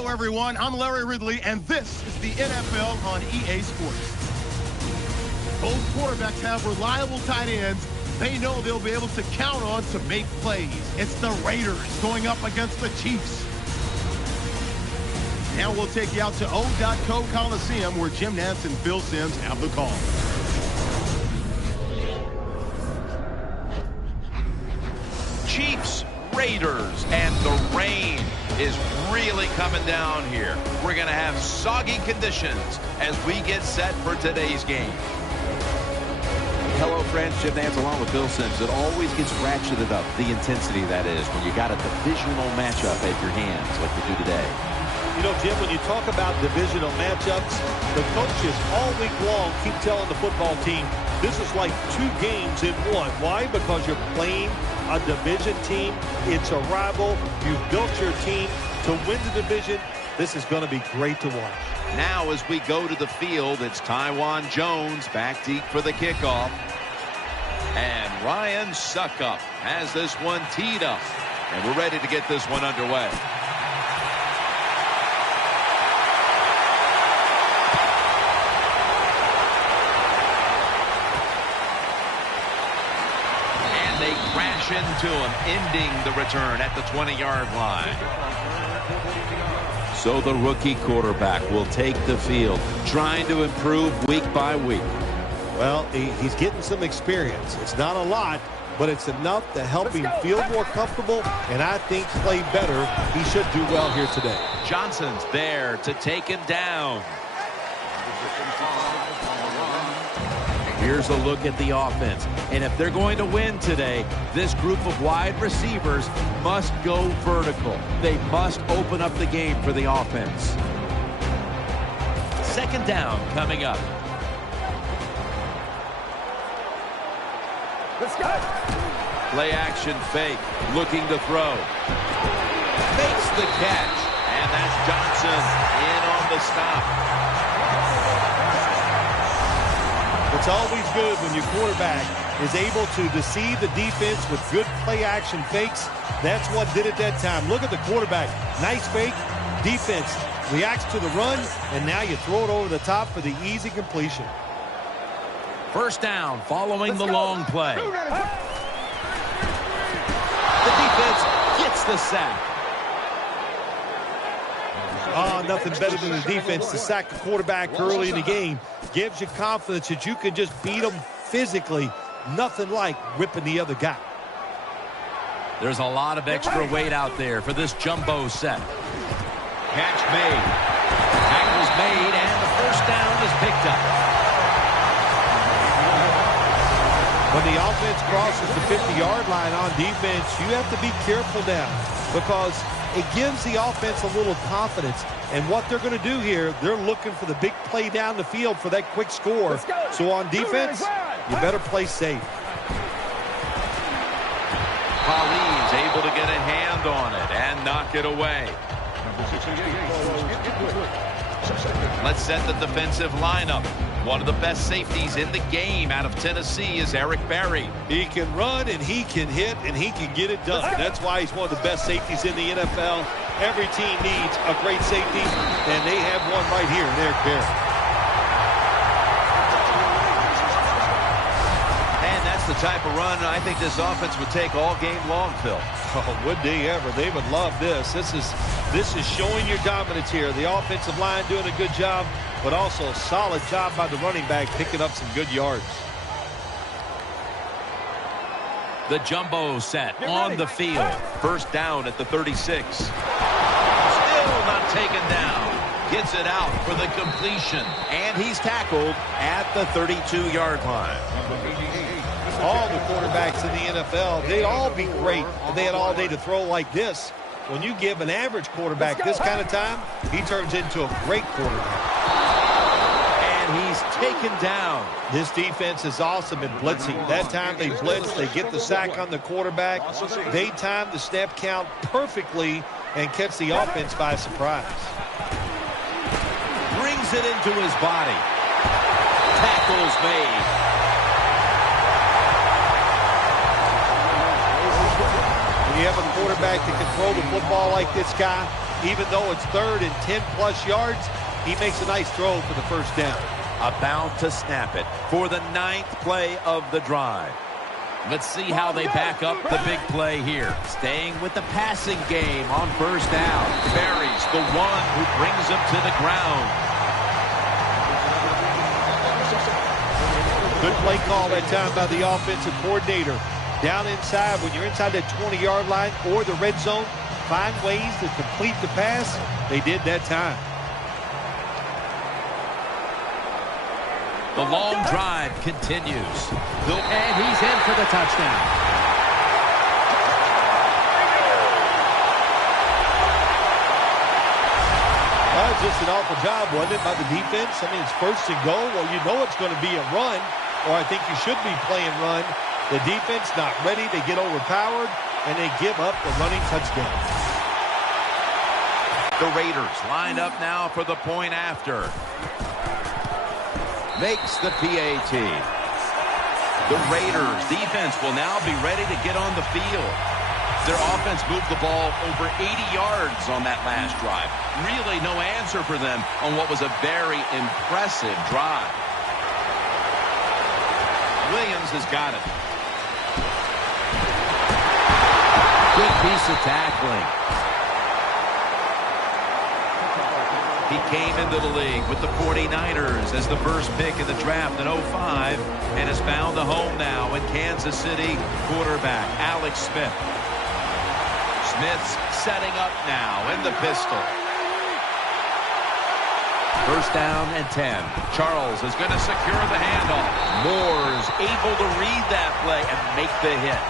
Hello, everyone. I'm Larry Ridley, and this is the NFL on EA Sports. Both quarterbacks have reliable tight ends they know they'll be able to count on to make plays. It's the Raiders going up against the Chiefs. Now we'll take you out to O.Co Coliseum, where Jim Nantz and Phil Simms have the call. Chiefs, Raiders, and the rain is really coming down here. We're going to have soggy conditions as we get set for today's game. Hello, friends. Jim Nantz along with Bill Simms. It always gets ratcheted up, the intensity that is, when you got a divisional matchup at your hands like we do today. You know, Jim, when you talk about divisional matchups, the coaches all week long keep telling the football team, this is like 2 games in one. Why? Because you're playing a division team. It's a rival. You've built your team to win the division. This is going to be great to watch. Now as we go to the field, it's Tywan Jones back deep for the kickoff. And Ryan Suckup has this one teed up. And we're ready to get this one underway. And they crash into him, ending the return at the 20-yard line. So the rookie quarterback will take the field, trying to improve week by week. Well, he's getting some experience. It's not a lot, but it's enough to help him feel more comfortable, and I think play better. He should do well here today. Johnson's there to take him down. Here's a look at the offense. And if they're going to win today, this group of wide receivers must go vertical. They must open up the game for the offense. Second down coming up. Let's go. Play action fake, looking to throw. Makes the catch, and that's Johnson in on the stop. It's always good when your quarterback is able to deceive the defense with good play action fakes. That's what did it that time. Look at the quarterback. Nice fake. Defense reacts to the run, and now you throw it over the top for the easy completion. First down following the long play. The defense gets the sack. Oh, nothing better than the defense to sack the quarterback early in the game. Gives you confidence that you can just beat them physically. Nothing like whipping the other guy. There's a lot of extra weight out there for this jumbo set. Catch made. Tackle's made, and the first down is picked up. When the offense crosses the 50-yard line on defense, you have to be careful now because it gives the offense a little confidence. And what they're going to do here, they're looking for the big play down the field for that quick score. So on defense, you better play safe. Pauline's able to get a hand on it and knock it away. Let's set the defensive lineup. One of the best safeties in the game out of Tennessee is Eric Berry. He can run, and he can hit, and he can get it done. That's why he's one of the best safeties in the NFL. Every team needs a great safety, and they have one right here in Eric Berry. And that's the type of run I think this offense would take all game long, Phil. Oh, would they ever? They would love this. This is showing your dominance here. The offensive line doing a good job, but also a solid job by the running back picking up some good yards. The jumbo set on the field. First down at the 36. Still not taken down. Gets it out for the completion. And he's tackled at the 32-yard line. All the quarterbacks in the NFL, they'd all be great if they had all day to throw like this. When you give an average quarterback this kind of time, he turns into a great quarterback. He's taken down. This defense is awesome in blitzing. That time they blitz, they get the sack on the quarterback. They time the snap count perfectly and catch the offense by surprise. Brings it into his body. Tackles made. When you have a quarterback that can throw the football like this guy, Even though it's 3rd and 10+ yards, he makes a nice throw for the first down. About to snap it for the 9th play of the drive. Let's see how they back up the big play here. Staying with the passing game on first down. Buries the one who brings him to the ground. Good play call that time by the offensive coordinator. Down inside, when you're inside that 20-yard line or the red zone, find ways to complete the pass. They did that time. The long drive continues. And he's in for the touchdown. That was just an awful job, wasn't it, by the defense? I mean, it's 1st and goal. Well, you know it's going to be a run, or I think you should be playing run. The defense not ready. They get overpowered, and they give up the running touchdown. The Raiders line up now for the point after. Makes the PAT. The Raiders defense will now be ready to get on the field. Their offense moved the ball over 80 yards on that last drive. Really no answer for them on what was a very impressive drive. Williams has got it. Good piece of tackling. He came into the league with the 49ers as the first pick in the draft in 05 and has found a home now in Kansas City. Quarterback Alex Smith. Smith's setting up now in the pistol. First down and 10. Charles is going to secure the handoff. Moore's able to read that play and make the hit.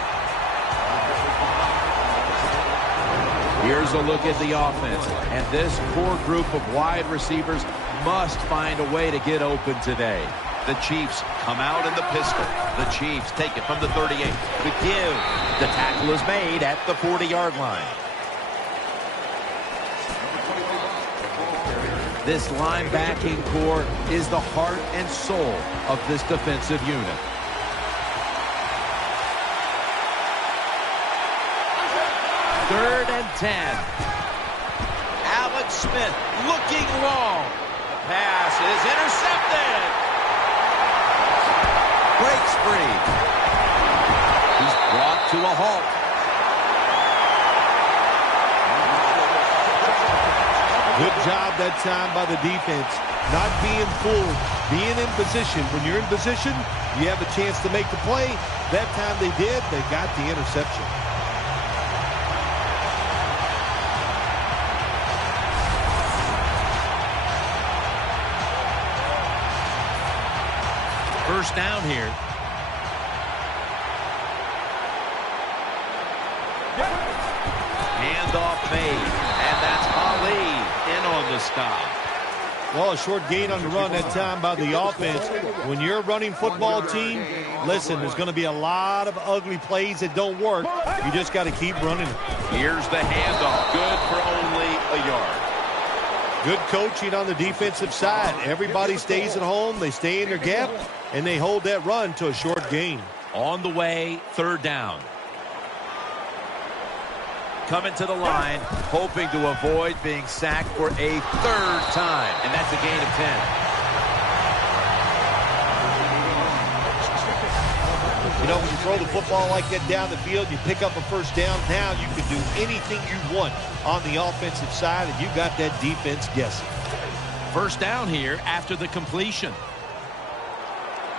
Here's a look at the offense, and this core group of wide receivers must find a way to get open today. The Chiefs come out in the pistol. The Chiefs take it from the 38. To give. The tackle is made at the 40-yard line. This linebacking core is the heart and soul of this defensive unit. Third and 10. Alex Smith looking long. The pass is intercepted. Breaks free. He's brought to a halt. Good job that time by the defense. Not being fooled, being in position. When you're in position, you have a chance to make the play. That time they did. They got the interception. First down here. Handoff made, and that's Ali in on the stop. Well, a short gain on the run that time by the offense. When you're a running football team, listen, there's going to be a lot of ugly plays that don't work. You just got to keep running. Here's the handoff. Good for only a yard. Good coaching on the defensive side. Everybody stays at home. They stay in their gap, and they hold that run to a short gain. On the way, third down. Coming to the line, hoping to avoid being sacked for a third time. And that's a gain of 10. You know, when you throw the football like that down the field, you pick up a first down. Now you can do anything you want on the offensive side, and you got that defense guessing. First down here after the completion.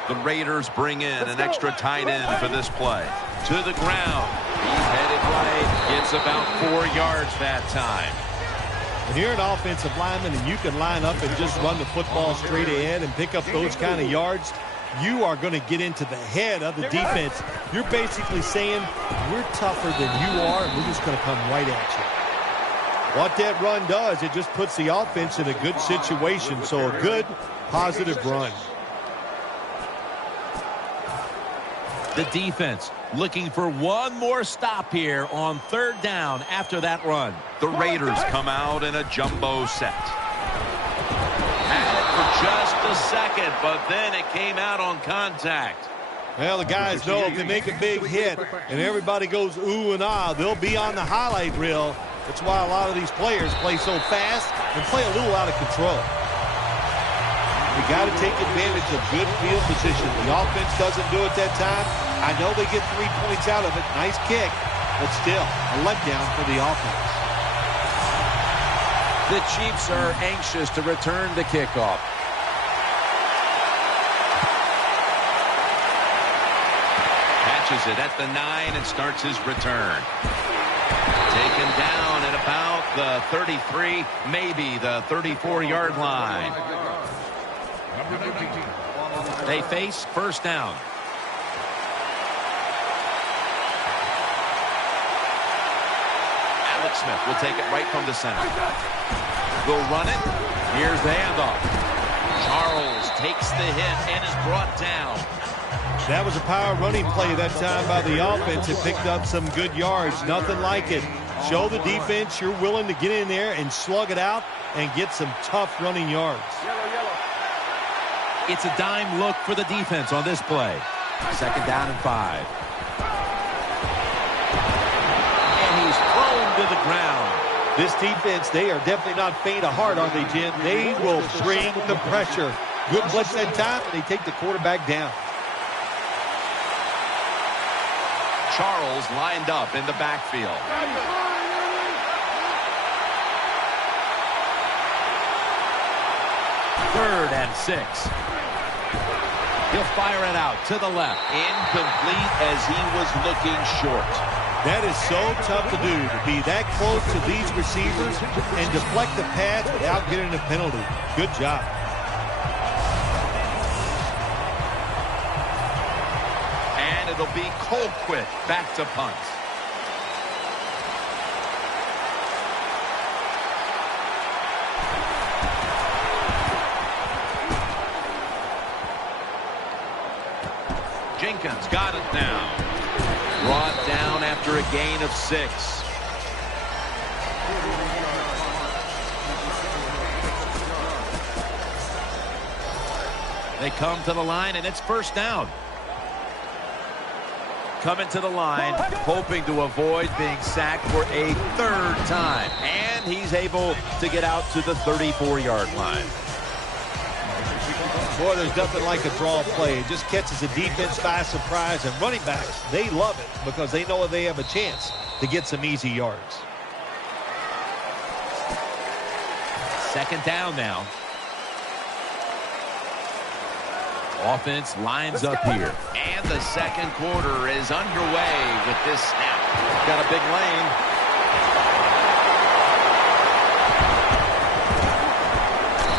The Raiders bring in an extra tight end for this play. To the ground. He's headed right. Gets about 4 yards that time. When you're an offensive lineman and you can line up and just run the football straight ahead and pick up those kind of yards, you are going to get into the head of the defense. You're basically saying, we're tougher than you are, and we're just going to come right at you. What that run does, it just puts the offense in a good situation. So a good, positive run. The defense looking for one more stop here on third down after that run. The Raiders come out in a jumbo set. Had it for just a second, but then it came out on contact. Well, the guys know if they make a big hit and everybody goes ooh and ah, they'll be on the highlight reel That's why a lot of these players play so fast and play a little out of control. You got to take advantage of good field position. The offense doesn't do it that time. I know they get 3 points out of it. Nice kick, but still a letdown for the offense. The Chiefs are anxious to return the kickoff. Catches it at the 9 and starts his return. Taken down at about the 33, maybe the 34-yard line. They face first down. Alex Smith will take it right from the center. Will run it. Here's the handoff. Charles takes the hit and is brought down. That was a power running play that time by the offense. It picked up some good yards. Nothing like it. Show the defense you're willing to get in there and slug it out and get some tough running yards. It's a dime look for the defense on this play. Second down and 5. And he's thrown to the ground. This defense, they are definitely not faint of heart, are they, Jim? They will bring the pressure. Good blitz that time, and they take the quarterback down. Charles lined up in the backfield. Third and 6. He'll fire it out to the left. Incomplete as he was looking short. That is so tough to do, to be that close to these receivers and deflect the pass without getting a penalty. Good job. And it'll be Colquitt back to punt. Jenkins got it now. Brought down after a gain of 6. They come to the line, and it's first down. Coming to the line, hoping to avoid being sacked for a third time. And he's able to get out to the 34-yard line. Boy, there's nothing like a draw play. It just catches the defense by surprise, and running backs, they love it because they know they have a chance to get some easy yards. Second down now. Offense lines up here. And the second quarter is underway with this snap. Got a big lane.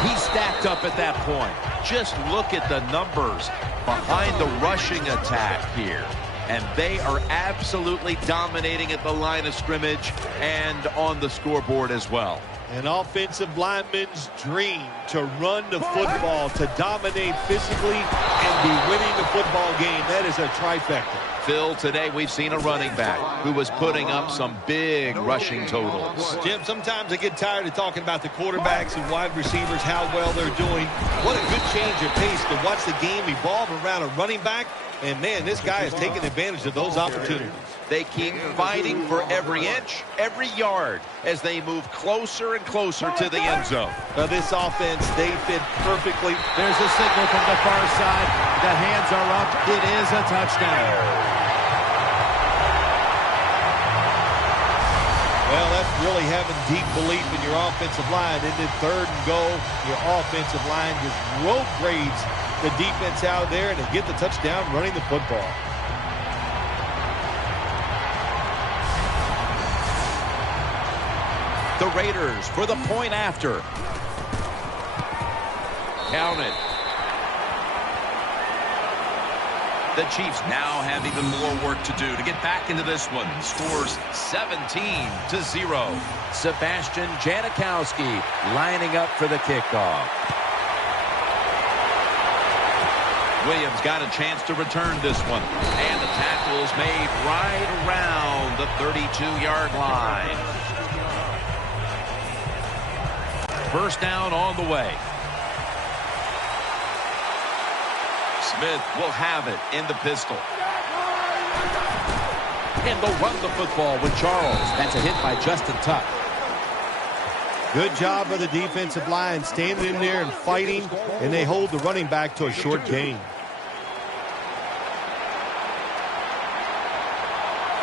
He's stacked up at that point. Just look at the numbers behind the rushing attack here. And they are absolutely dominating at the line of scrimmage and on the scoreboard as well. An offensive lineman's dream to run the football, to dominate physically, and be winning the football game. That is a trifecta. Phil, today we've seen a running back who was putting up some big rushing totals. Jim, sometimes I get tired of talking about the quarterbacks and wide receivers, how well they're doing. What a good change of pace to watch the game evolve around a running back. And, man, this guy is taking advantage of those opportunities. They keep fighting for every inch, every yard, as they move closer and closer to the end zone. Now, this offense, they fit perfectly. There's a signal from the far side. The hands are up. It is a touchdown. Well, that's really having deep belief in your offensive line. Isn't it? Third and go, your offensive line just road grades the defense out there, and they get the touchdown running the football. The Raiders for the point after. Count it. The Chiefs now have even more work to do to get back into this one. Scores 17-0. Sebastian Janikowski lining up for the kickoff. Williams got a chance to return this one. And the tackle is made right around the 32-yard line. First down on the way. Smith will have it in the pistol. And they'll run the football with Charles. That's a hit by Justin Tuck. Good job by the defensive line, standing in there and fighting, and they hold the running back to a short gain.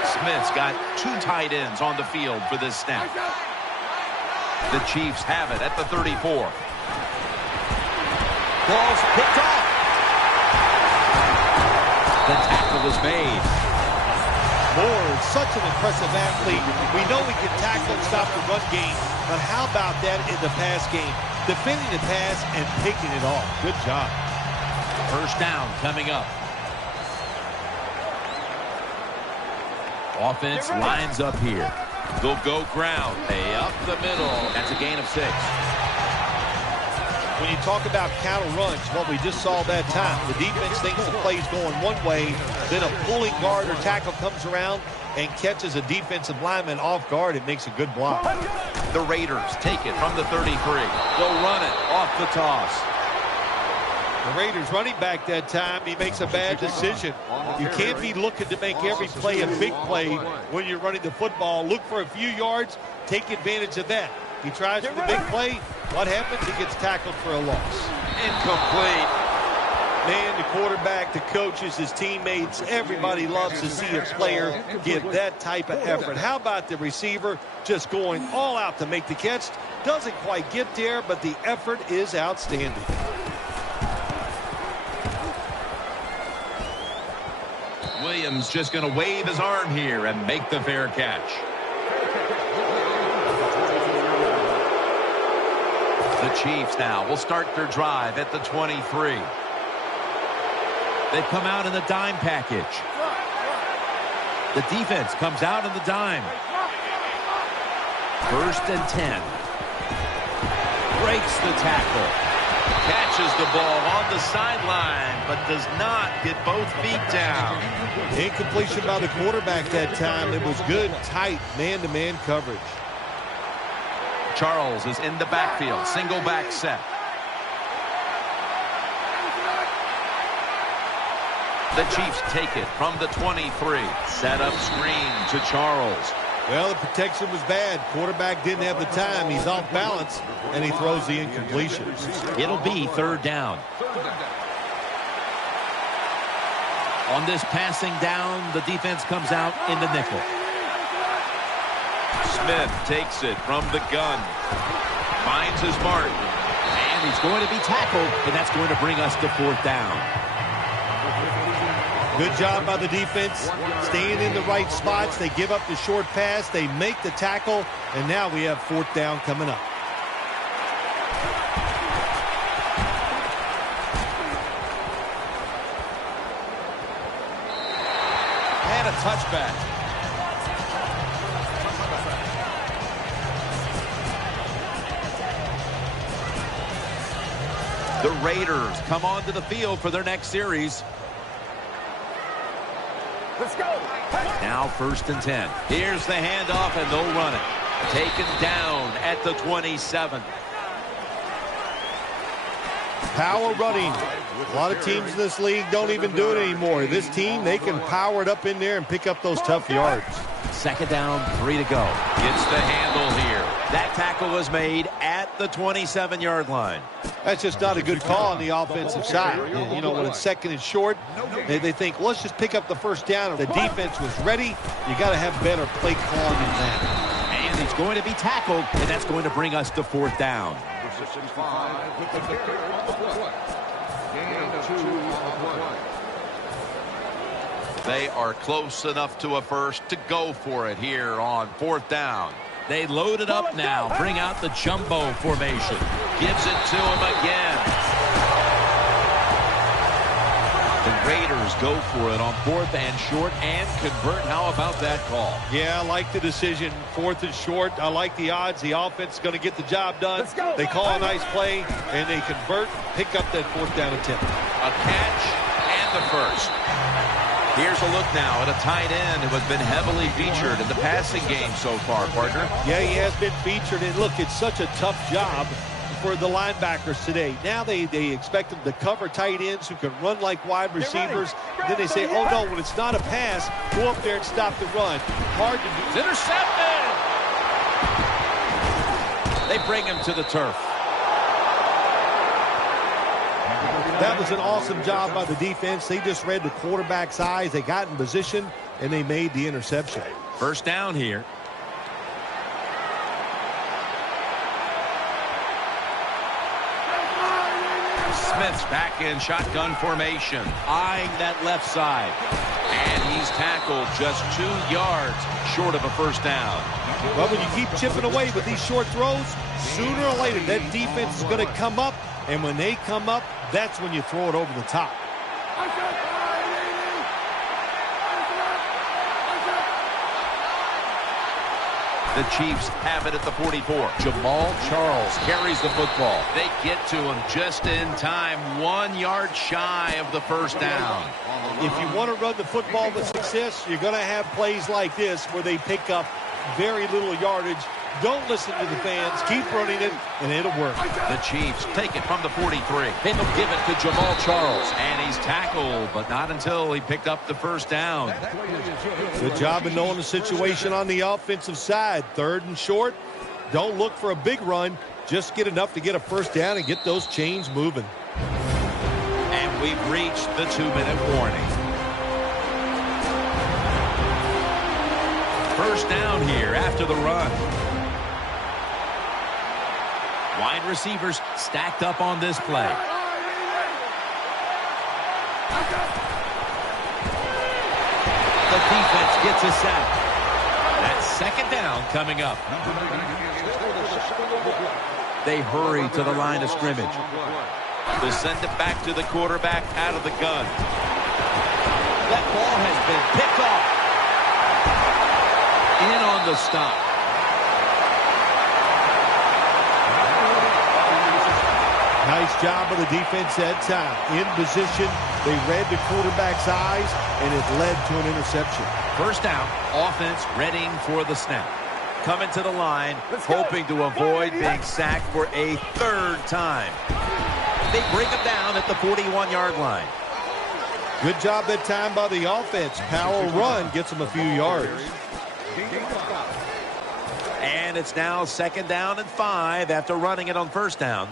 Smith's got 2 tight ends on the field for this snap. The Chiefs have it at the 34. Ball's picked off. The tackle was made. Moore is such an impressive athlete. We know he can tackle and stop the run game, but how about that in the pass game? Defending the pass and picking it off. Good job. First down coming up. Offense lines up here. They'll go ground. Hey, up the middle. That's a gain of 6. When you talk about counter runs, what we just saw that time, the defense thinks the play's going one way, then a pulling guard or tackle comes around and catches a defensive lineman off guard. It makes a good block. The Raiders take it from the 33. They'll run it off the toss. The Raiders running back that time, he makes a bad decision. You can't be looking to make every play a big play when you're running the football. Look for a few yards, take advantage of that. He tries for the big play. What happens? He gets tackled for a loss. Incomplete. Man, the quarterback, the coaches, his teammates, everybody loves to see a player give that type of effort. How about the receiver just going all out to make the catch? Doesn't quite get there, but the effort is outstanding. Williams just going to wave his arm here and make the fair catch. The Chiefs now will start their drive at the 23. They come out in the dime package. The defense comes out in the dime. 1st and 10. Breaks the tackle. Catches the ball on the sideline, but does not get both feet down. Incompletion by the quarterback that time. It was good, tight, man-to-man coverage. Charles is in the backfield. Single back set. The Chiefs take it from the 23. Set up screen to Charles. Well, the protection was bad. Quarterback didn't have the time. He's off balance, and he throws the incompletion. It'll be 3rd down. On this passing down, the defense comes out in the nickel. Smith takes it from the gun. Finds his mark. And he's going to be tackled, and that's going to bring us to 4th down. Good job by the defense, staying in the right spots. They give up the short pass. They make the tackle, and now we have 4th down coming up. And a touchback. The Raiders come onto the field for their next series. Let's go. Now 1st and 10. Here's the handoff, and they'll run it. Taken down at the 27. Power running. A lot of teams in this league don't even do it anymore. This team, they can power it up in there and pick up those tough yards. 2nd down, 3 to go. Gets the handle here. That tackle was made at the 27-yard line. That's just not a good call on the offensive side. You know, when it's 2nd and short, they think, well, let's just pick up the 1st down. If the defense was ready, you got to have better play calling than that. And he's going to be tackled, and that's going to bring us to 4th down. They are close enough to a first to go for it here on 4th down. They load it up now, bring out the jumbo formation. Gives it to him again. The Raiders go for it on 4th and short and convert. How about that call? Yeah, I like the decision. 4th and short. I like the odds. The offense is going to get the job done. They call a nice play, and they convert, pick up that 4th down attempt. A catch and the first. Here's a look now at a tight end who has been heavily featured in the passing game so far, partner. Yeah, he has been featured. And look, it's such a tough job for the linebackers today. Now they expect them to cover tight ends who can run like wide receivers. Then they say, oh, no, when it's not a pass, go up there and stop the run. Hard to do. It's intercepted! They bring him to the turf. That was an awesome job by the defense. They just read the quarterback's eyes. They got in position, and they made the interception. First down here. Smith's back in shotgun formation, eyeing that left side. And he's tackled just 2 yards short of a first down. Well, when you keep chipping away with these short throws, sooner or later that defense is going to come up. And when they come up, that's when you throw it over the top. The Chiefs have it at the 44. Jamal Charles carries the football. They get to him just in time, 1 yard shy of the first down. If you want to run the football with success, you're going to have plays like this where they pick up very little yardage. Don't listen to the fans. Keep running it, and it'll work. The Chiefs take it from the 43. And they'll give it to Jamal Charles. And he's tackled, but not until he picked up the first down. Good job of knowing the situation on the offensive side. 3rd and short. Don't look for a big run. Just get enough to get a first down and get those chains moving. And we've reached the 2-minute warning. First down here after the run. Wide receivers stacked up on this play. The defense gets a sack. That's second down coming up. They hurry to the line of scrimmage. They'll send it back to the quarterback out of the gun. That ball has been picked off. In on the stop. Nice job of the defense that time. In position, they read the quarterback's eyes, and it led to an interception. First down, offense readying for the snap. Coming to the line, hoping to avoid being sacked for a 3rd time. They bring him down at the 41-yard line. Good job that time by the offense. Power run gets them a few yards. And it's now 2nd down and 5 after running it on first down.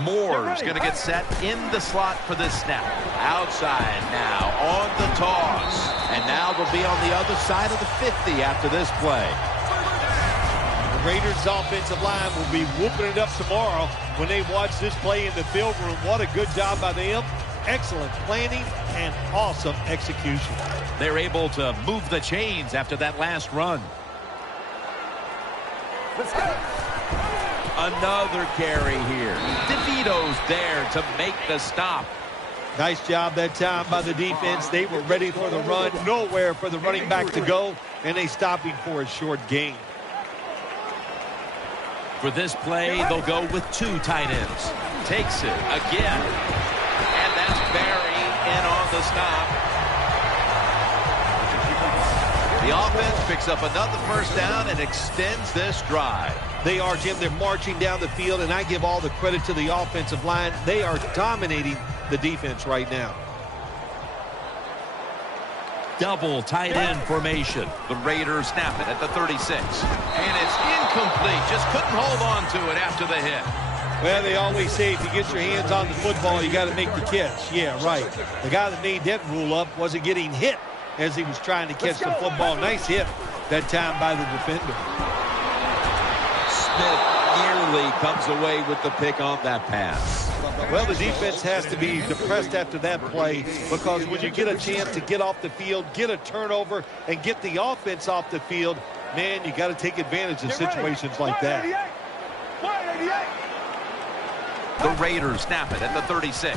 Moore's going to get set in the slot for this snap. Outside now on the toss. And now they'll be on the other side of the 50 after this play. The Raiders' offensive line will be whooping it up tomorrow when they watch this play in the film room. What a good job by them. Excellent planning and awesome execution. They're able to move the chains after that last run. Let's go. Another carry here. DeVito's there to make the stop. Nice job that time by the defense. They were ready for the run. Nowhere for the running back to go. And they stopped him for a short gain. For this play, they'll go with 2 tight ends. Takes it again. And that's Barry in on the stop. The offense picks up another first down and extends this drive. They are, Jim. They're marching down the field, and I give all the credit to the offensive line. They are dominating the defense right now. Double tight end formation. The Raiders snap it at the 36. And it's incomplete. Just couldn't hold on to it after the hit. Well, they always say if you get your hands on the football, you got to make the catch. Yeah, right. The guy that made that rule up wasn't getting hit as he was trying to catch the football. Nice hit that time by the defender. Smith nearly comes away with the pick on that pass. Well, the defense has to be depressed after that play because when you get a chance to get off the field, get a turnover, and get the offense off the field, man, you got to take advantage of situations like that. The Raiders snap it at the 36.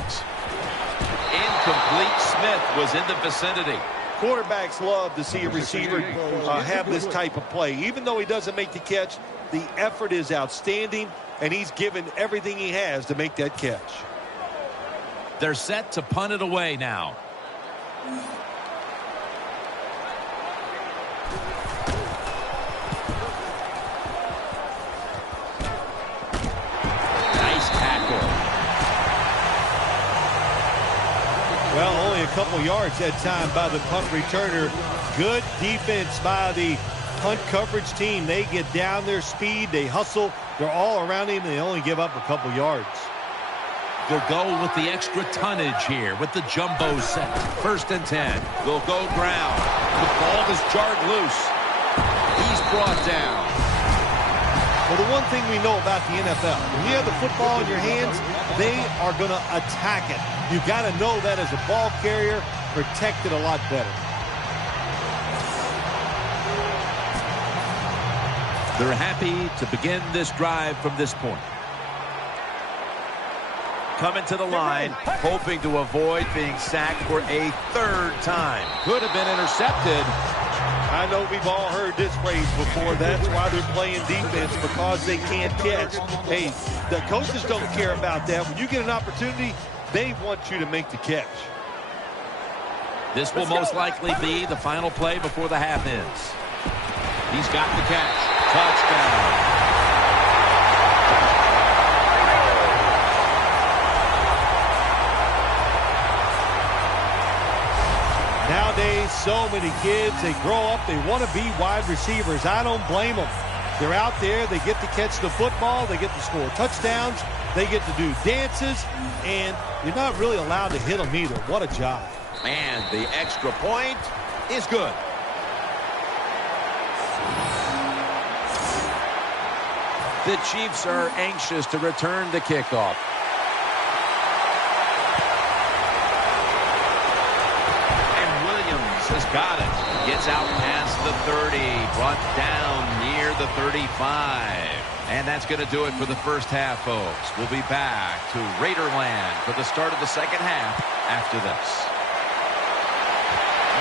Incomplete. Smith was in the vicinity. Quarterbacks love to see a receiver have this type of play. Even though he doesn't make the catch, the effort is outstanding, and he's given everything he has to make that catch. They're set to punt it away now. Nice tackle. Well, only a couple yards that time by the punt returner. Good defense by the punt coverage team. They get down their speed, they hustle, They're all around him, and they only give up a couple yards. They'll go with the extra tonnage here with the jumbo set. 1st and 10. They'll go ground. The ball is jarred loose. He's brought down. Well, the one thing we know about the NFL, when you have the football in your hands, they are going to attack it. You've got to know that as a ball carrier, protect it a lot better. They're happy to begin this drive from this point. Coming to the line, hoping to avoid being sacked for a 3rd time. Could have been intercepted. I know we've all heard this phrase before. That's why they're playing defense, because they can't catch. Hey, the coaches don't care about that. When you get an opportunity, they want you to make the catch. This will most likely be the final play before the half ends. He's got the catch. Touchdown. Nowadays, so many kids, they grow up, they want to be wide receivers. I don't blame them. They're out there, they get to catch the football, they get to score touchdowns, they get to do dances, and you're not really allowed to hit them either. What a job. And the extra point is good. The Chiefs are anxious to return the kickoff. Has got it. Gets out past the 30. Brought down near the 35. And that's going to do it for the first half, folks. We'll be back to Raiderland for the start of the second half after this.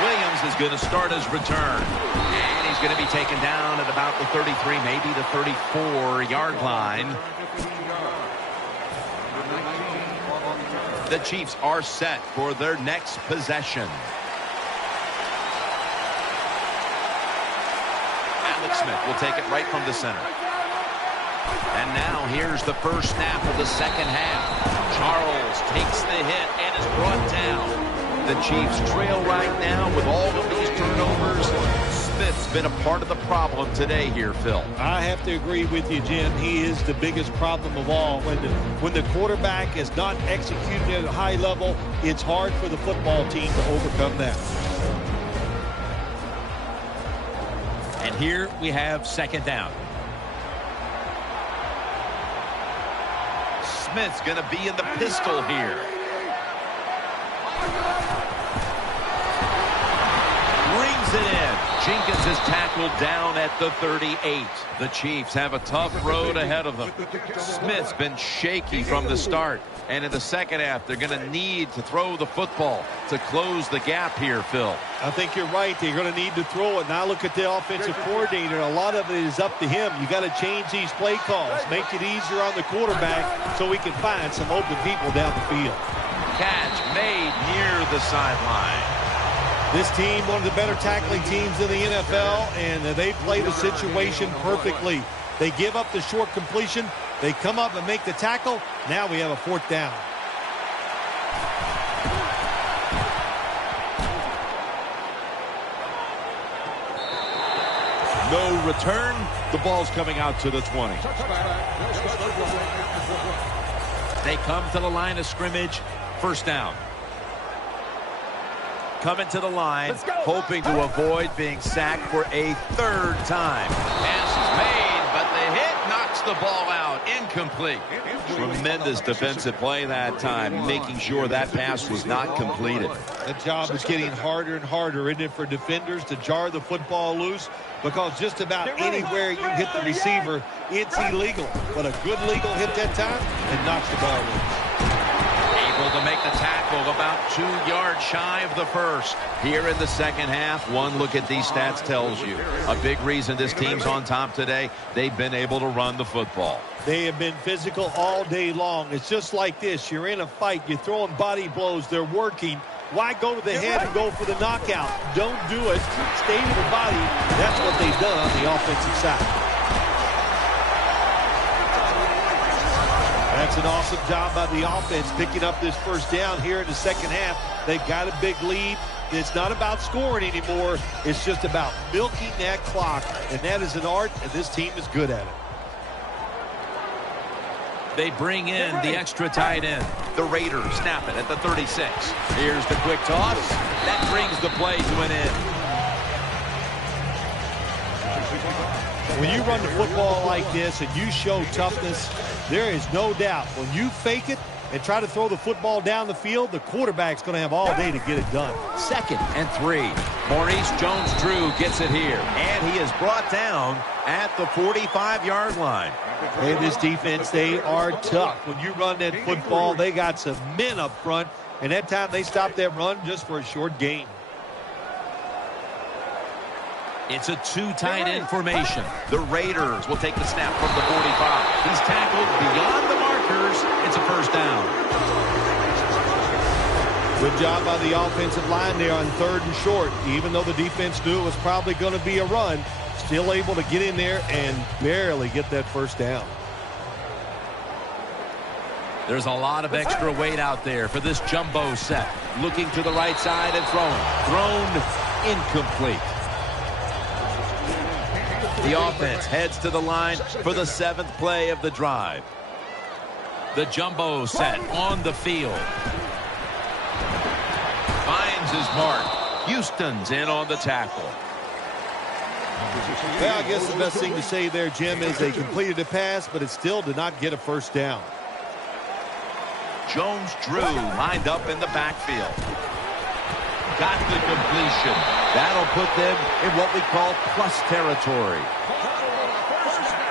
Williams is going to start his return. And he's going to be taken down at about the 33, maybe the 34-yard line. The Chiefs are set for their next possession. Smith will take it right from the center. And now here's the first snap of the second half. Charles takes the hit and is brought down. The Chiefs trail right now with all of these turnovers. Smith's been a part of the problem today here, Phil. I have to agree with you, Jim. He is the biggest problem of all. When the quarterback is not executing at a high level, it's hard for the football team to overcome that. And here we have 2nd down. Smith's going to be in the pistol here. Brings it in. Jenkins is tackled down at the 38. The Chiefs have a tough road ahead of them. Smith's been shaky from the start. And in the second half, they're going to need to throw the football to close the gap here, Phil. I think you're right. They're going to need to throw it. Now look at the offensive coordinator. A lot of it is up to him. You got to change these play calls. Make it easier on the quarterback so we can find some open people down the field. Catch made near the sideline. This team, one of the better tackling teams in the NFL, and they play the situation perfectly. They give up the short completion. They come up and make the tackle. Now we have a 4th down. No return. The ball's coming out to the 20. They come to the line of scrimmage. 1st down. Coming to the line, hoping to avoid being sacked for a 3rd time. Pass is made, but the hit knocks the ball out. Incomplete. Tremendous defensive play that time, making sure that pass was not completed. That job is getting harder and harder, isn't it, for defenders to jar the football loose? Because just about anywhere you hit the receiver, it's illegal. But a good legal hit that time and knocks the ball loose. Able to make the tackle about 2 yards shy of the first. Here in the second half, one look at these stats tells you a big reason this team's on top today, they've been able to run the football. They have been physical all day long. It's just like this. You're in a fight. You're throwing body blows. They're working. Why go to the head and go for the knockout? Don't do it. Stay to the body. That's what they've done on the offensive side. That's an awesome job by the offense picking up this 1st down here in the second half. They've got a big lead. It's not about scoring anymore. It's just about milking that clock, and that is an art, and this team is good at it. They bring in the extra tight end. The Raiders snap it at the 36. Here's the quick toss. That brings the play to an end. When you run the football like this and you show toughness, there is no doubt when you fake it and try to throw the football down the field, the quarterback's going to have all day to get it done. 2nd and 3. Maurice Jones-Drew gets it here, and he is brought down at the 45-yard line. And this defense, they are tough. When you run that football, they got some men up front, and that time they stopped that run just for a short gain. It's a 2 tight end formation. The Raiders will take the snap from the 45. He's tackled beyond the markers. It's a first down. Good job by the offensive line there on 3rd and short. Even though the defense knew it was probably going to be a run, still able to get in there and barely get that first down. There's a lot of extra weight out there for this jumbo set. Looking to the right side and throwing. Thrown incomplete. The offense heads to the line for the 7th play of the drive. The jumbo set on the field. Finds his mark. Houston's in on the tackle. Well, I guess the best thing to say there, Jim, is they completed a pass, but it still did not get a first down. Jones-Drew lined up in the backfield. Got the completion. That'll put them in what we call plus territory.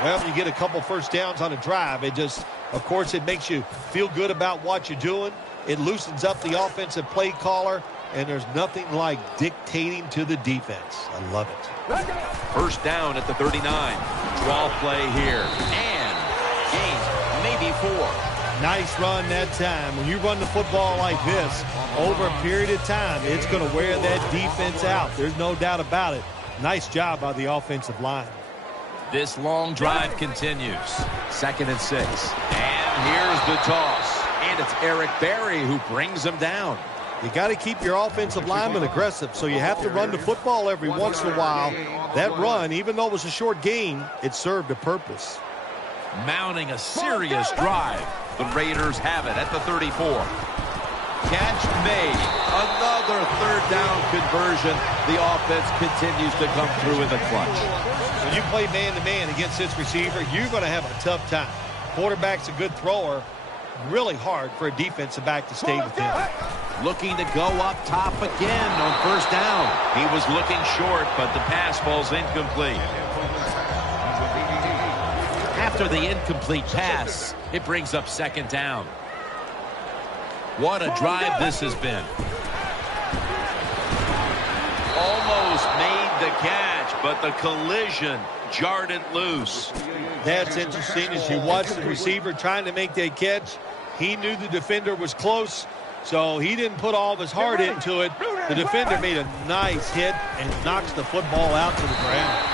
Well, you get a couple first downs on a drive. It just, of course, it makes you feel good about what you're doing. It loosens up the offensive play caller, and there's nothing like dictating to the defense. I love it. First down at the 39. Draw play here. And gains maybe 4. Nice run that time. When you run the football like this, over a period of time, it's going to wear that defense out. There's no doubt about it. Nice job by the offensive line. This long drive continues. 2nd and 6. And here's the toss. And it's Eric Berry who brings him down. You got to keep your offensive lineman aggressive, so you have to run the football every once in a while. That run, even though it was a short gain, it served a purpose. Mounting a serious drive. The Raiders have it at the 34. Catch made. Another 3rd down conversion. The offense continues to come through in the clutch. When you play man-to-man against this receiver, you're going to have a tough time. Quarterback's a good thrower. Really hard for a defensive back to stay with him. Looking to go up top again on 1st down. He was looking short, but the pass falls incomplete. After the incomplete pass, it brings up 2nd down. What a drive this has been. Almost made the catch, but the collision jarred it loose. That's interesting. As you watch the receiver trying to make that catch, he knew the defender was close, so he didn't put all of his heart into it. The defender made a nice hit and knocks the football out to the ground.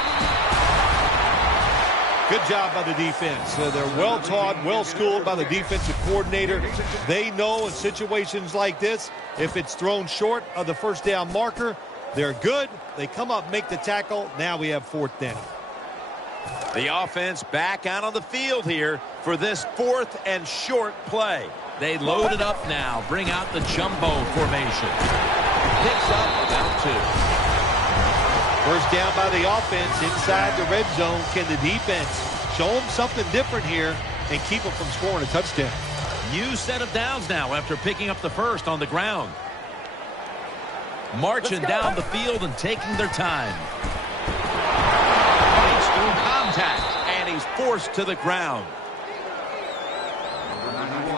Good job by the defense. They're well-taught, well-schooled by the defensive coordinator. They know in situations like this, if it's thrown short of the 1st down marker, they're good. They come up, make the tackle. Now we have 4th down. The offense back out on the field here for this 4th and short play. They load it up now. Bring out the jumbo formation. Picks up about 2. First down by the offense inside the red zone. Can the defense show them something different here and keep them from scoring a touchdown? New set of downs now after picking up the 1st on the ground. Marching down the field and taking their time. Fights through contact, and he's forced to the ground.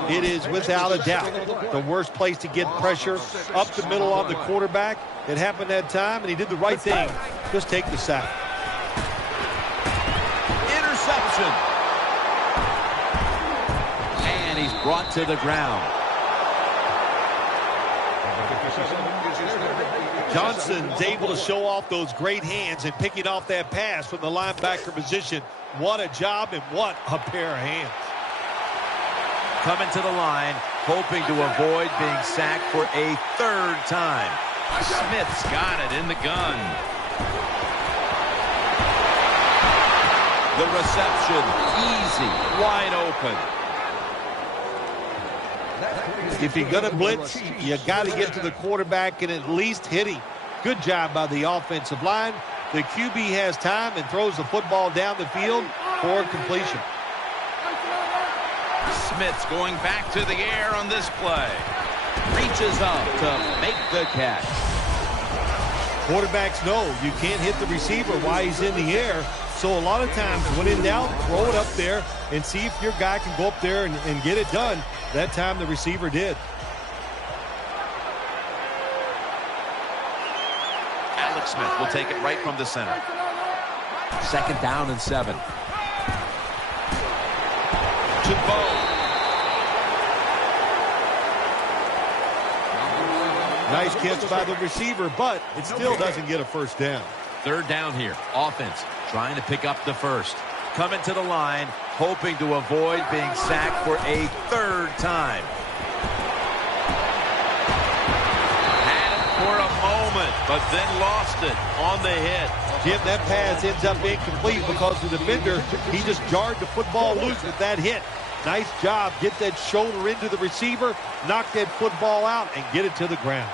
It is without a doubt the worst place to get pressure up the middle on the quarterback. It happened that time, and he did the right thing. Just take the sack. Interception. And he's brought to the ground. Johnson's able to show off those great hands and picking off that pass from the linebacker position. What a job and what a pair of hands. Coming to the line, hoping to avoid being sacked for a 3rd time. Smith's got it in the gun. The reception, easy, wide open. If you're going to blitz, you got to get to the quarterback and at least hit him. Good job by the offensive line. The QB has time and throws the football down the field for completion. Smith's going back to the air on this play. Reaches up to make the catch. Quarterbacks know you can't hit the receiver while he's in the air. So a lot of times when in doubt, throw it up there and see if your guy can go up there and get it done. That time the receiver did. Alex Smith will take it right from the center. 2nd down and 7. Jumbo. Nice catch by the receiver, but it still doesn't get a first down. 3rd down here. Offense trying to pick up the first. Coming to the line, hoping to avoid being sacked for a 3rd time. Had it for a moment, but then lost it on the hit. Jim, that pass ends up incomplete because the defender, he just jarred the football loose with that hit. Nice job. Get that shoulder into the receiver, knock that football out, and get it to the ground.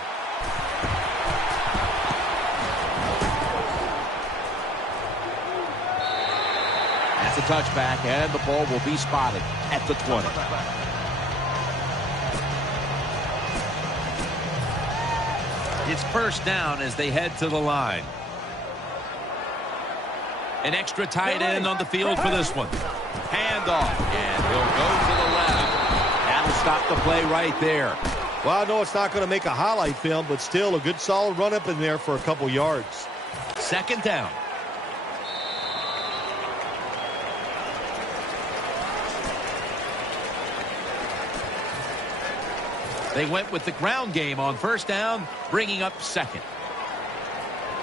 That's a touchback, and the ball will be spotted at the 20. It's 1st down as they head to the line. An extra tight end on the field for this one. Handoff, and he'll go to the left. That'll stop the play right there. Well, I know it's not going to make a highlight film, but still a good solid run up in there for a couple yards. 2nd down. They went with the ground game on 1st down, bringing up 2nd.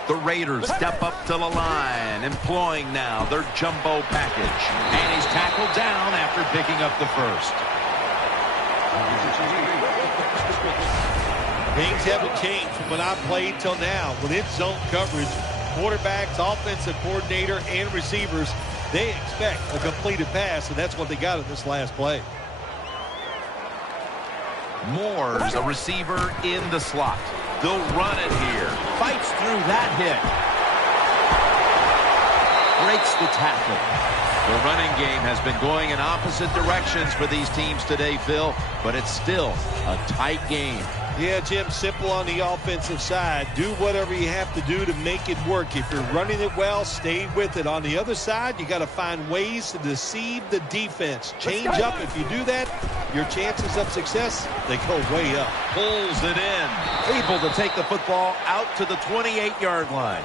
The Raiders step up to the line, employing now their jumbo package. And he's tackled down after picking up the first. Things haven't changed from when I played till now. With its zone coverage, quarterbacks, offensive coordinator, and receivers, they expect a completed pass, and that's what they got in this last play. Moore's a receiver in the slot. They'll run it here. Fights through that hit. Breaks the tackle. The running game has been going in opposite directions for these teams today, Phil, but it's still a tight game. Yeah, Jim, simple on the offensive side. Do whatever you have to do to make it work. If you're running it well, stay with it. On the other side, you got to find ways to deceive the defense. Change up. If you do that, your chances of success, they go way up. Pulls it in. Able to take the football out to the 28-yard line.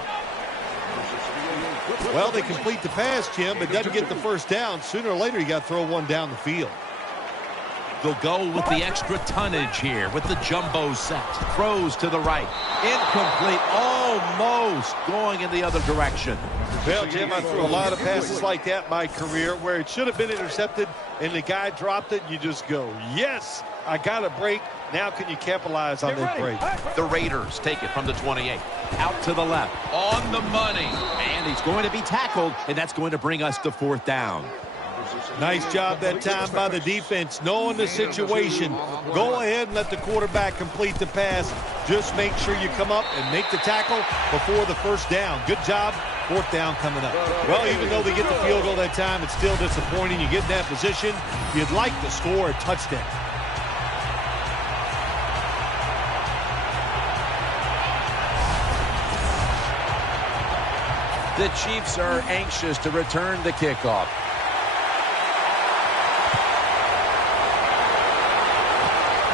Well, they complete the pass, Jim, but doesn't get the first down. Sooner or later, you got to throw one down the field. They'll go with the extra tonnage here with the jumbo set. Throws to the right. Incomplete. Almost going in the other direction. Well, Jim, I threw a lot of passes like that in my career where it should have been intercepted and the guy dropped it. You just go, yes, I got a break. Now can you capitalize on that break? The Raiders take it from the 28. Out to the left. On the money. And he's going to be tackled, and that's going to bring us to 4th down. Nice job that time by the defense, knowing the situation. Go ahead and let the quarterback complete the pass. Just make sure you come up and make the tackle before the first down. Good job. 4th down coming up. Well, even though they get the field goal that time, it's still disappointing. You get in that position, you'd like to score a touchdown. The Chiefs are anxious to return the kickoff.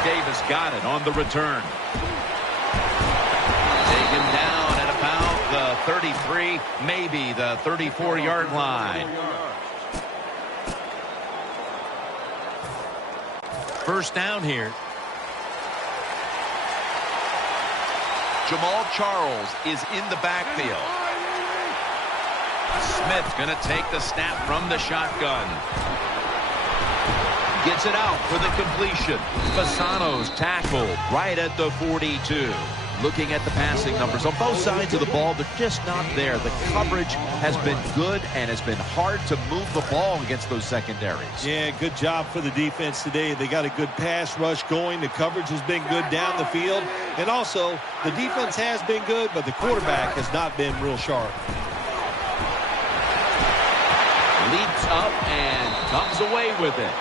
Davis got it on the return. Taken down at about the 33, maybe the 34-yard line. 1st down here. Jamal Charles is in the backfield. Smith going to take the snap from the shotgun. Gets it out for the completion. Fasano's tackled right at the 42. Looking at the passing numbers on both sides of the ball, they're just not there. The coverage has been good and has been hard to move the ball against those secondaries. Yeah, good job for the defense today. They got a good pass rush going. The coverage has been good down the field. And also, the defense has been good, but the quarterback has not been real sharp. Leaps up and comes away with it.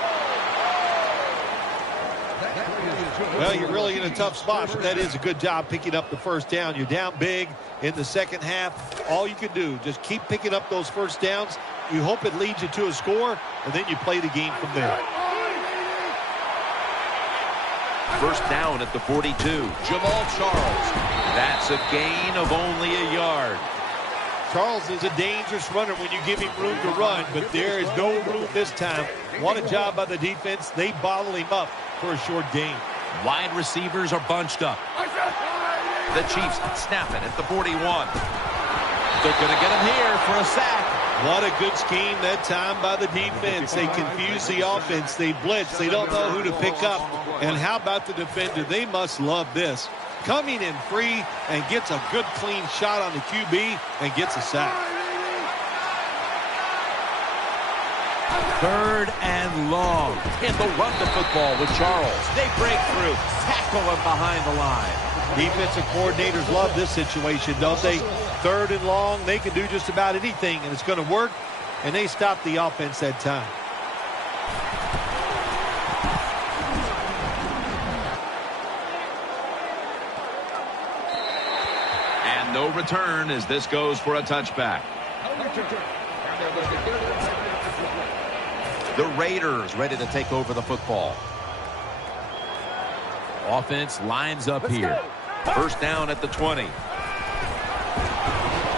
Well, you're really in a tough spot, but that is a good job picking up the first down. You're down big in the second half. All you can do, just keep picking up those first downs. You hope it leads you to a score, and then you play the game from there. First down at the 42. Jamal Charles. That's a gain of only a yard. Charles is a dangerous runner when you give him room to run, but there is no room this time. What a job by the defense. They bottle him up for a short gain. Wide receivers are bunched up. The Chiefs snap it at the 41. They're going to get him here for a sack. What a good scheme that time by the defense. They confuse the offense. They blitz. They don't know who to pick up. And how about the defender? They must love this. Coming in free and gets a good clean shot on the QB and gets a sack. Third and long. In the run to football with Charles. They break through. Tackle him behind the line. Defensive coordinators love this situation, don't they? Third and long. They can do just about anything, and it's going to work. And they stop the offense that time. And no return as this goes for a touchback. The Raiders ready to take over the football. Offense lines up here. First down at the 20.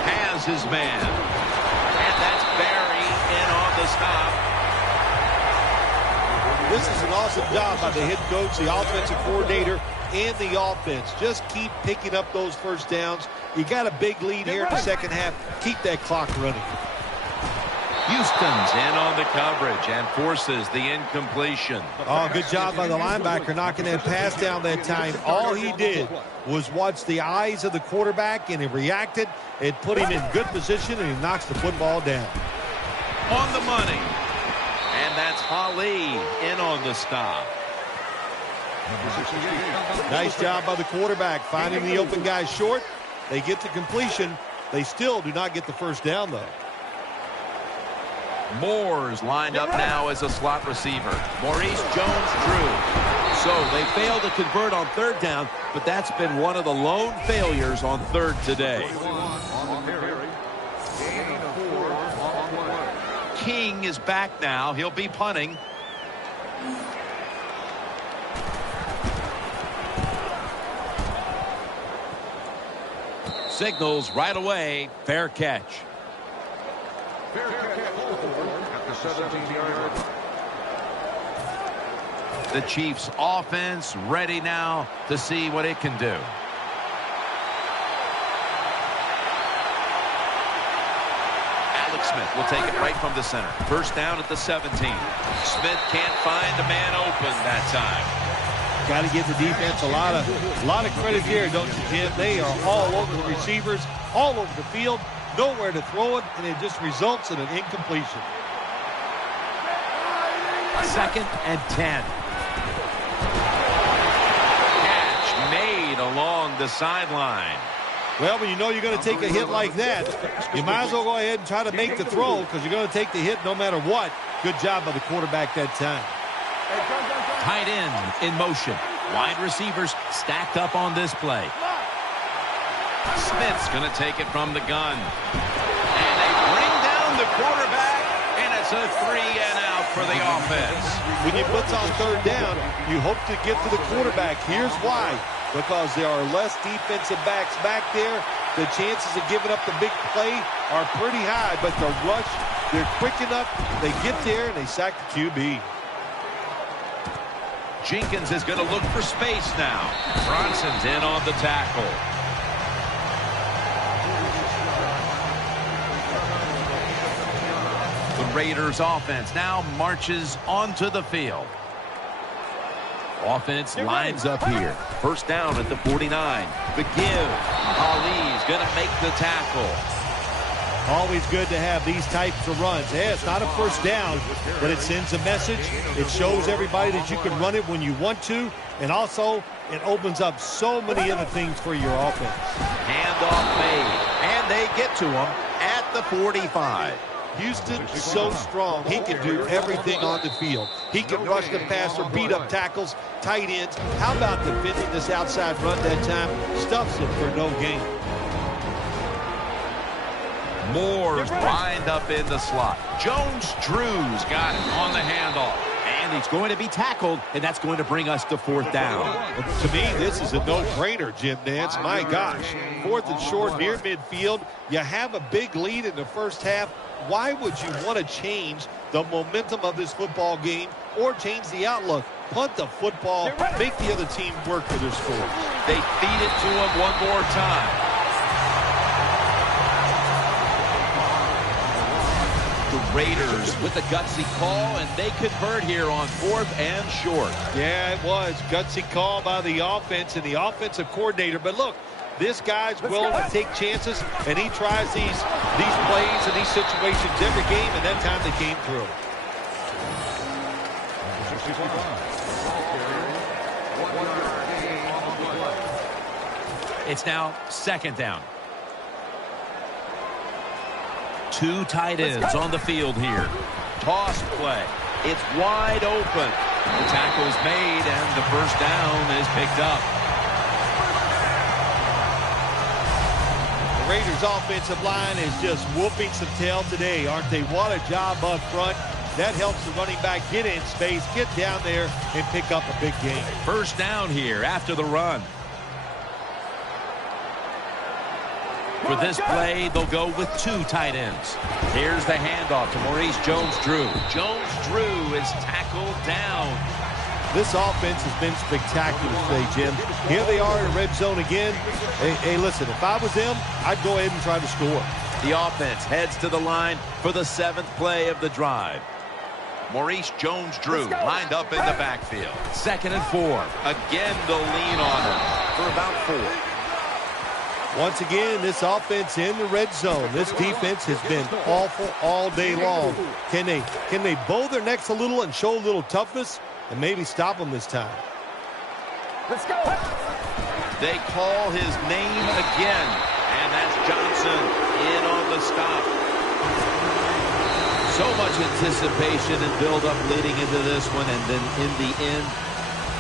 Has his man. And that's Barry in on the stop. This is an awesome job by the head coach, the offensive coordinator, and the offense. Just keep picking up those first downs. You got a big lead here in the second half. Keep that clock running. Houston's in on the coverage and forces the incompletion. Oh, good job by the linebacker knocking that pass down that time. All he did was watch the eyes of the quarterback, and he reacted. It put him in good position, and he knocks the football down. On the money. And that's Ali in on the stop. Nice job by the quarterback finding the open guy short. They get the completion. They still do not get the first down, though. Moore's lined up now as a slot receiver. Maurice Jones-Drew. So they failed to convert on third down, but that's been one of the lone failures on third today. King is back now. He'll be punting. Signals right away. Fair catch. The Chiefs offense ready now to see what it can do. Alex Smith will take it right from the center. First down at the 17. Smith can't find a man open that time. Got to give the defense a lot of credit here, don't you, Jim? They are all over the receivers, all over the field, nowhere to throw it, and it just results in an incompletion. Second and 10. Catch made along the sideline. Well, when you know you're going to take a hit like that, you might as well go ahead and try to make the throw because you're going to take the hit no matter what. Good job by the quarterback that time. Tight end in motion. Wide receivers stacked up on this play. Smith's going to take it from the gun. And they bring down the quarterback, and it's a 3-and-out for the offense. When you blitz on third down, you hope to get to the quarterback. Here's why. Because there are less defensive backs back there. The chances of giving up the big play are pretty high, but the rush, they're quick enough. They get there, and they sack the QB. Jenkins is going to look for space now. Bronson's in on the tackle. The Raiders offense now marches onto the field. Offense lines up here. First down at the 49. The give. Ali's going to make the tackle. Always good to have these types of runs. Yeah, it's not a first down, but it sends a message. It shows everybody that you can run it when you want to, and also it opens up so many other things for your offense. Handoff made, and they get to him at the 45. Houston is so strong, he can do everything on the field. He can rush the passer, beat up tackles, tight ends. How about defending this outside run that time? Stuffs it for no gain. Moore's lined up in the slot. Jones-Drew's got it on the handoff. And he's going to be tackled, and that's going to bring us to fourth down. To me, this is a no-brainer, Jim Nance. My gosh. Fourth and short near midfield. You have a big lead in the first half. Why would you want to change the momentum of this football game or change the outlook? Punt the football, make the other team work for their scores. They feed it to him one more time. The Raiders with the gutsy call, and they convert here on fourth and short. Yeah, it was. Gutsy call by the offense and the offensive coordinator. But look, this guy's willing to take chances, and he tries these plays and these situations every game, and that time they came through. It's now second down. Two tight ends on the field here. Toss play. It's wide open. The tackle's made, and the first down is picked up. The Raiders' offensive line is just whooping some tail today, aren't they? What a job up front. That helps the running back get in space, get down there, and pick up a big gain. First down here after the run. For this play, they'll go with two tight ends. Here's the handoff to Maurice Jones-Drew. Jones-Drew is tackled down. This offense has been spectacular today, Jim. Here they are in the red zone again. Hey, listen, if I was them, I'd go ahead and try to score. The offense heads to the line for the seventh play of the drive. Maurice Jones-Drew lined up in the backfield. Second and 4. Again, they'll lean on him for about 4. Once again, this offense in the red zone. This defense has been awful all day long. Can they bow their necks a little and show a little toughness and maybe stop them this time? Let's go. They call his name again, and that's Johnson in on the stop. So much anticipation and build-up leading into this one, and then in the end,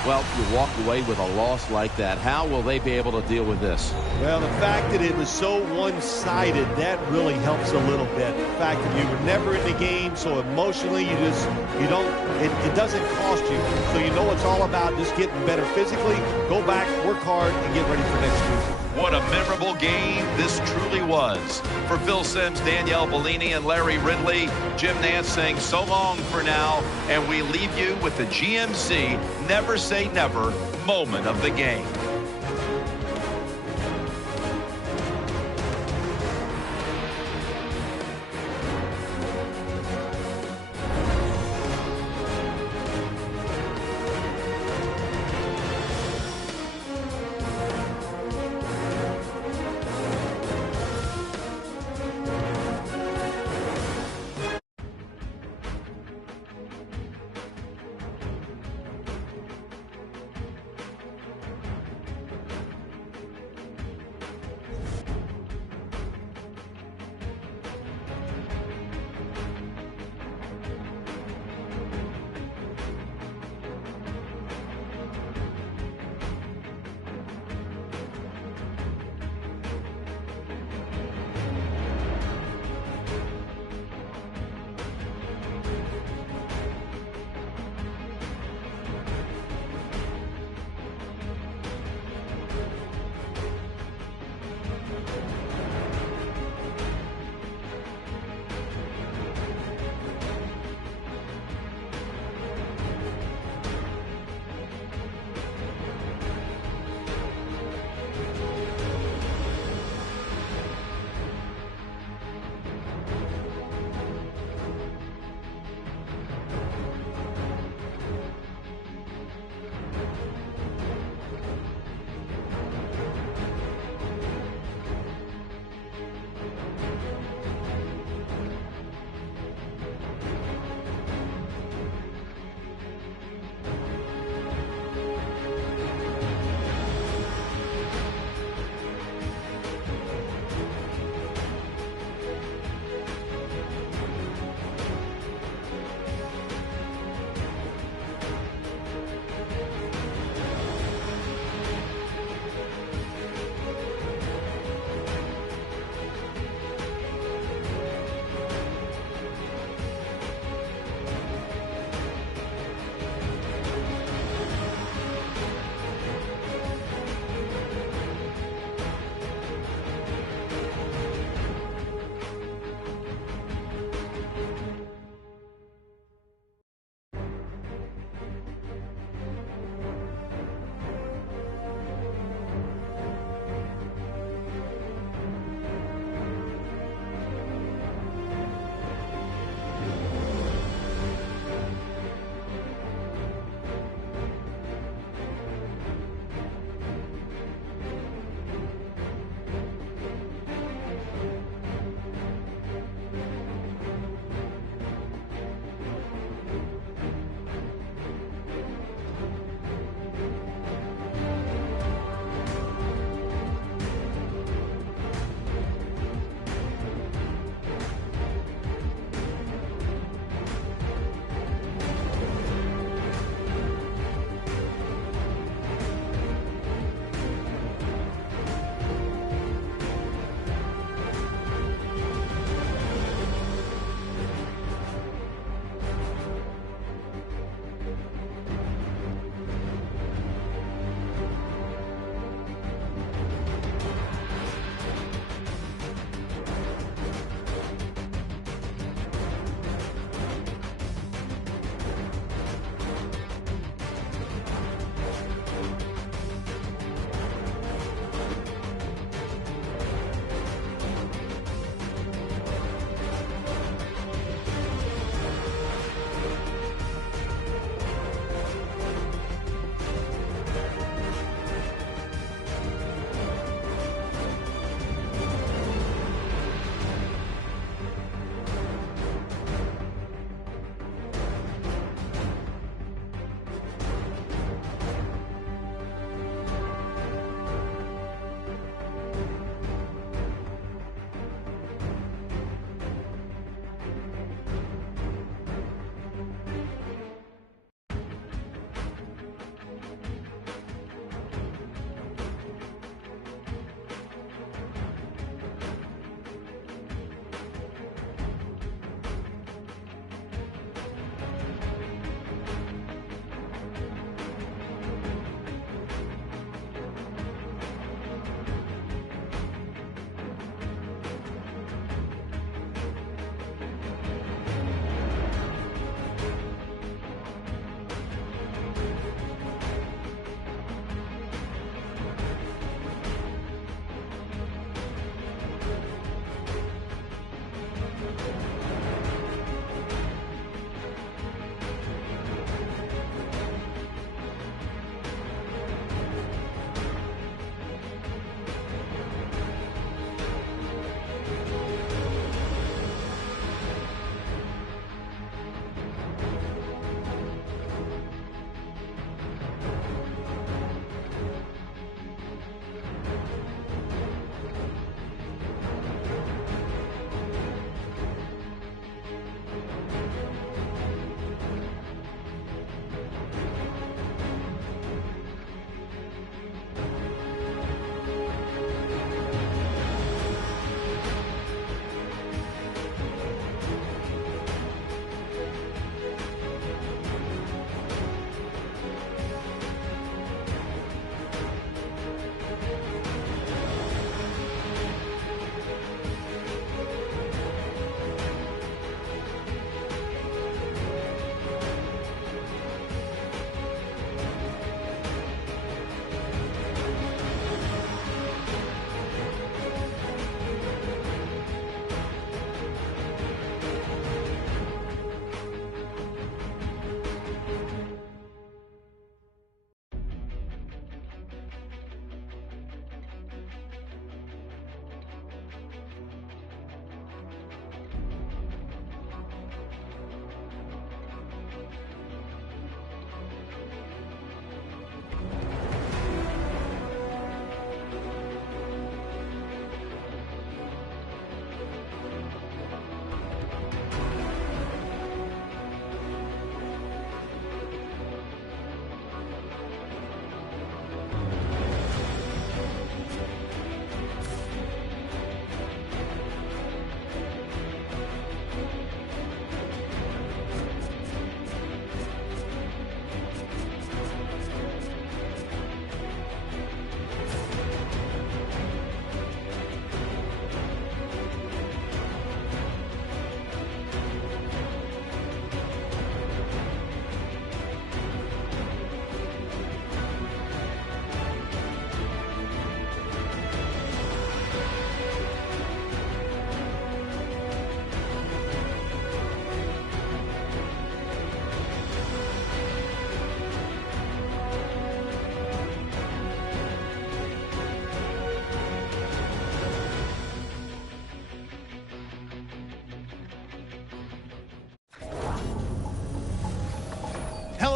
well, you walk away with a loss like that. How will they be able to deal with this? Well, the fact that it was so one-sided, that really helps a little bit. The fact that you were never in the game, so emotionally it doesn't cost you. So you know it's all about just getting better physically, go back, work hard, and get ready for next week. What a memorable game this truly was. For Phil Simms, Danielle Bellini, and Larry Ridley, Jim Nance saying so long for now, and we leave you with the GMC Never Say Never moment of the game.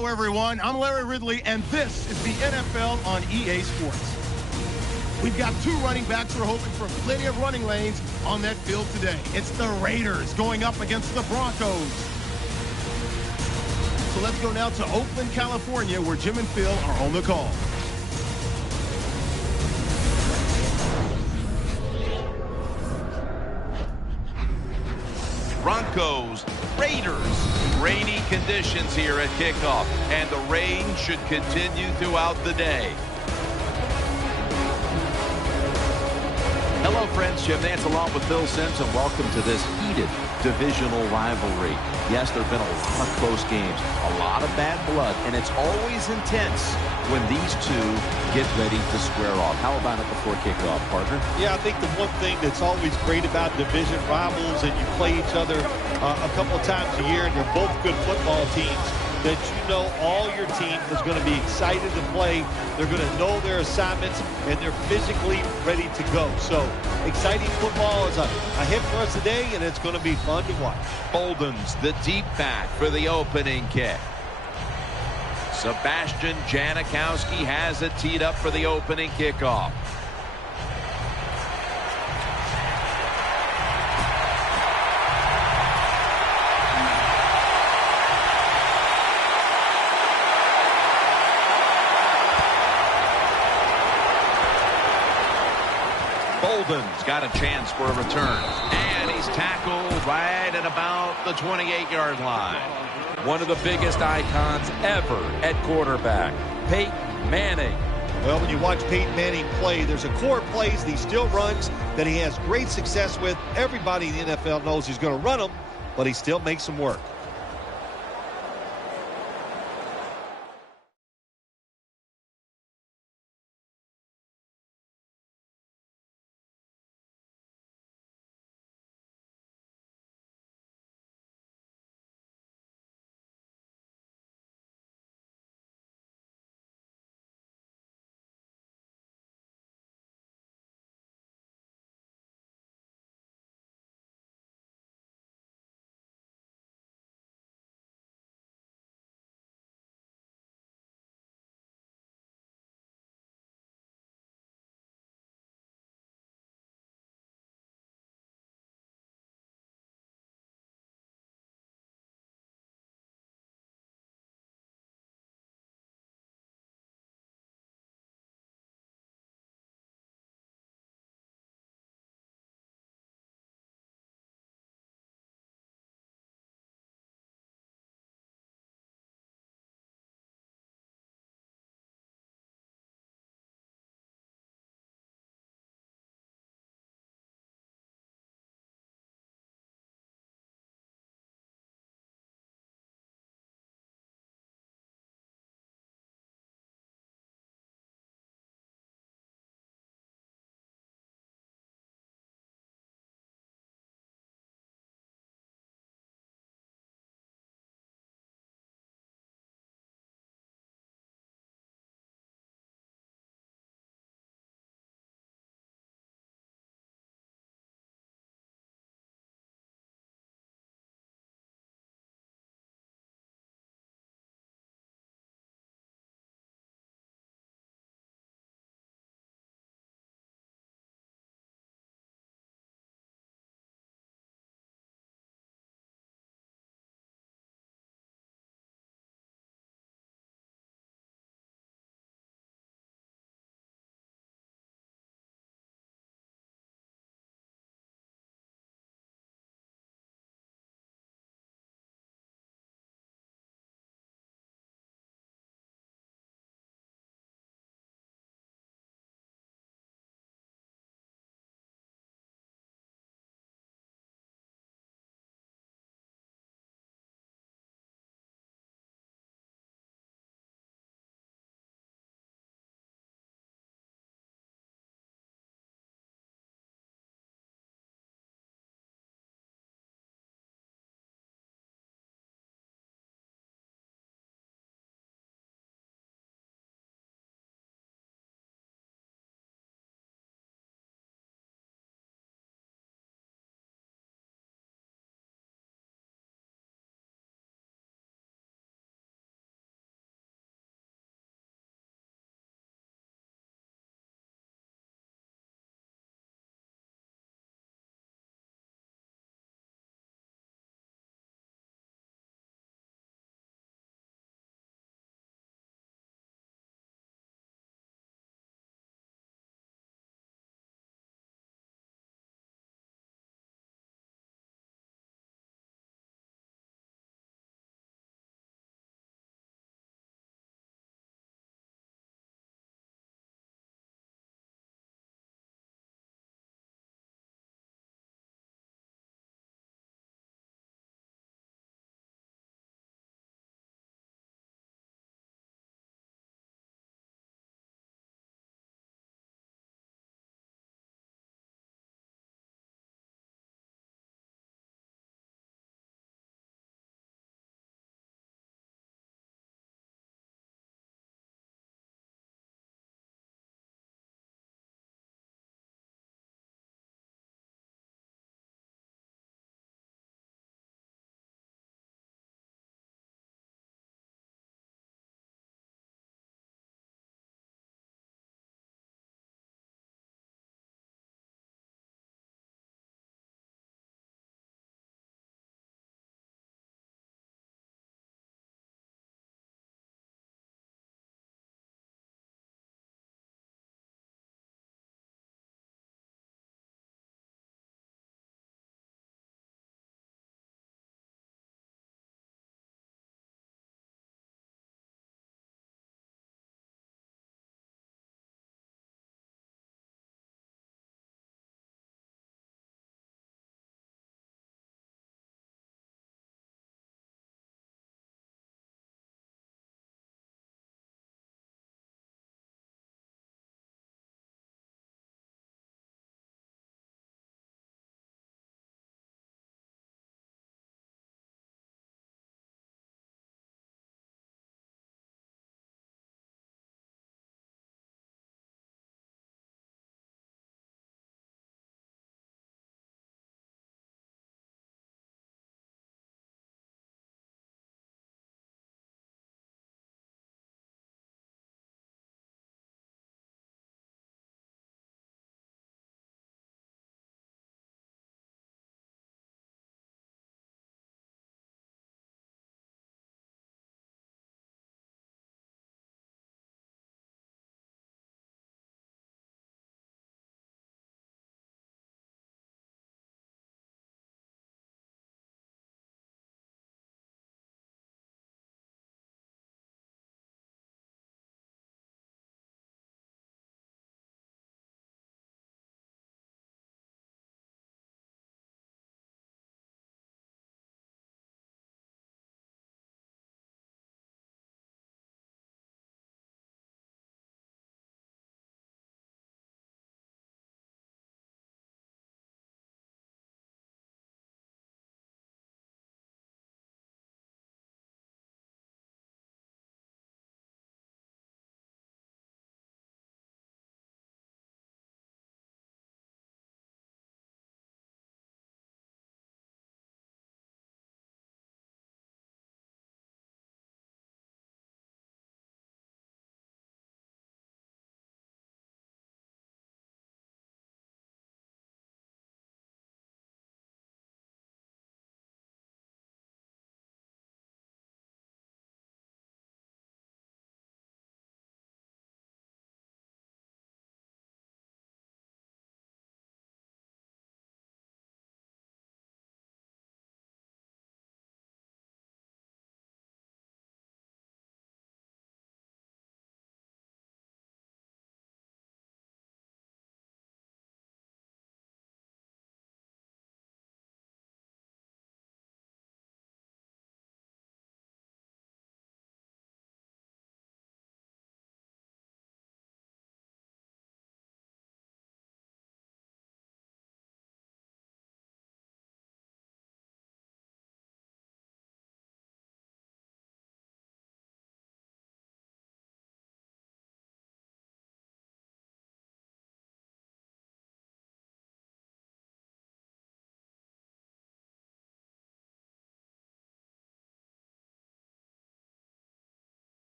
Hello, everyone. I'm Larry Ridley, and this is the NFL on EA Sports. We've got two running backs who are hoping for plenty of running lanes on that field today. It's the Raiders going up against the Broncos. So let's go now to Oakland, California, where Jim and Phil are on the call. Broncos, Raiders. Rainy conditions here at kickoff, and the rain should continue throughout the day. Hello, friends. Jim Nance along with Phil Simms, and welcome to this heated divisional rivalry. Yes, there have been a lot of close games, a lot of bad blood, and it's always intense when these two get ready to square off. How about it before kickoff, partner? Yeah, I think the one thing that's always great about division rivals, and you play each other a couple of times a year, and you're both good football teams, that you know all your team is going to be excited to play. They're going to know their assignments, and they're physically ready to go. So exciting football is ahead for us today, and it's going to be fun to watch. Bolden's the deep back for the opening kick. Sebastian Janikowski has it teed up for the opening kickoff. Bolden's got a chance for a return, and he's tackled right at about the 28-yard line. One of the biggest icons ever at quarterback, Peyton Manning. Well, when you watch Peyton Manning play, there's a core of plays that he still runs that he has great success with. Everybody in the NFL knows he's going to run them, but he still makes them work.